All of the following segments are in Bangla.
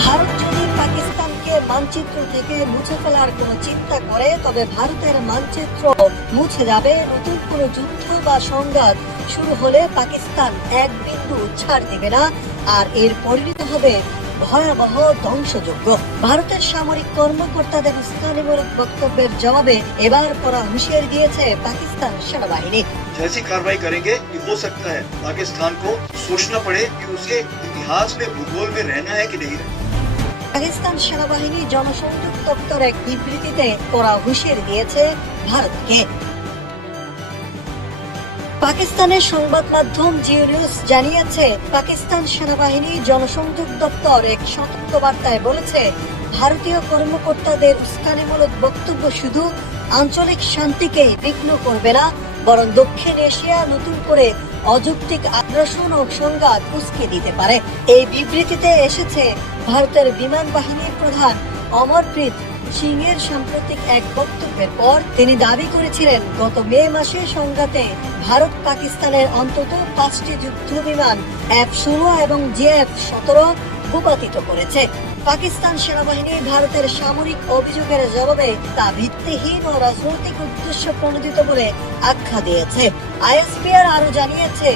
ভারত যদি পাকিস্তানকে মানচিত্র থেকে মুছে ফেলার কোনো চিন্তা করে, তবে ভারতের মানচিত্র মুছে যাবে। নতুন কোনো যুদ্ধ বা সংঘাত শুরু হলে পাকিস্তান এক বিন্দু ছাড় দিবে না, আর এর পরিণতি হবে ভয়াবহ ধ্বংসযজ্ঞ। ভারতের সামরিক কর্মকর্তাদের উস্কানিমূলক বক্তব্যের জবাবে এবার কড়া হুঁশিয়ারি দিয়েছে পাকিস্তান সেনাবাহিনী। ऐसी कार्रवाई करेंगे कि हो सकता है पाकिस्तान को सोचना पड़े कि उसे इतिहास में भूगोल में रहना है कि नहीं रहना। পাকিস্তান সেনাবাহিনী জনসংযোগ দপ্তর এক বিবৃতিতে কড়া হুঁশিয়ারি দিয়েছে ভারতকে। পাকিস্তানের সংবাদ মাধ্যম জিও নিউজ জানিয়েছে, পাকিস্তান সেনাবাহিনী জনসংযোগ দপ্তর এক সতর্ক বার্তায় বলেছে, ভারতীয় কর্মকর্তাদের উস্কানিমূলক বক্তব্য শুধু আঞ্চলিক শান্তিকে বিঘ্ন করবে না, বরং দক্ষিণ এশিয়া নতুন করে অযৌক্তিক আগ্রাসন ও সংঘাত উস্কে দিতে পারে। এই বিবৃতিতে এসেছে ভারতের বিমান বাহিনীর প্রধান অমরপ্রীত সিং এর সাম্প্রতিক এক বক্তব্যের পর। তিনি দাবি করেছিলেন, গত মে মাসে সংঘাতে ভারত পাকিস্তানের অন্তত 5টি যুদ্ধ বিমান F-16 এবং JF-17 ভূপাতিত করেছে। পাকিস্তান সেনাবাহিনী ভারতের সামরিক অভিযোগের জবাবে তা ভিত্তিহীন ও রাজনৈতিক উদ্দেশ্য প্রণোদিত বলে আখ্যা দিয়েছে। ISPR আরো জানিয়েছে,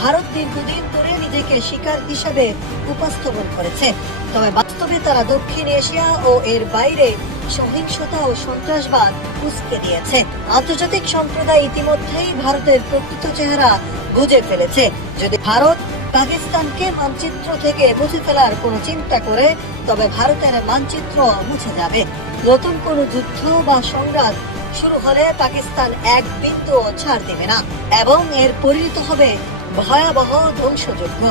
ভারত দীর্ঘদিন ধরে নিজেকে শিকার হিসেবে উপস্থাপন করেছে, তবে বাস্তবে তারা দক্ষিণ এশিয়া ও এর বাইরে সহিংসতা ও সন্ত্রাসবাদ উস্কে দিয়েছে। আন্তর্জাতিক সম্প্রদায় ইতিমধ্যেই ভারতের প্রকৃত চেহারা বুঝে ফেলেছে। যদি ভারত পাকিস্তানকে মানচিত্র থেকে মুছে ফেলার কোনো চিন্তা করে, তবে ভারতের মানচিত্র মুছে যাবে। নতুন কোনো যুদ্ধ বা সংঘাত শুরু হলে পাকিস্তান এক বিন্দু ছাড় দেবে না, এবং এর পরিণত হবে ভয়াবহ ধ্বংসযজ্ঞ।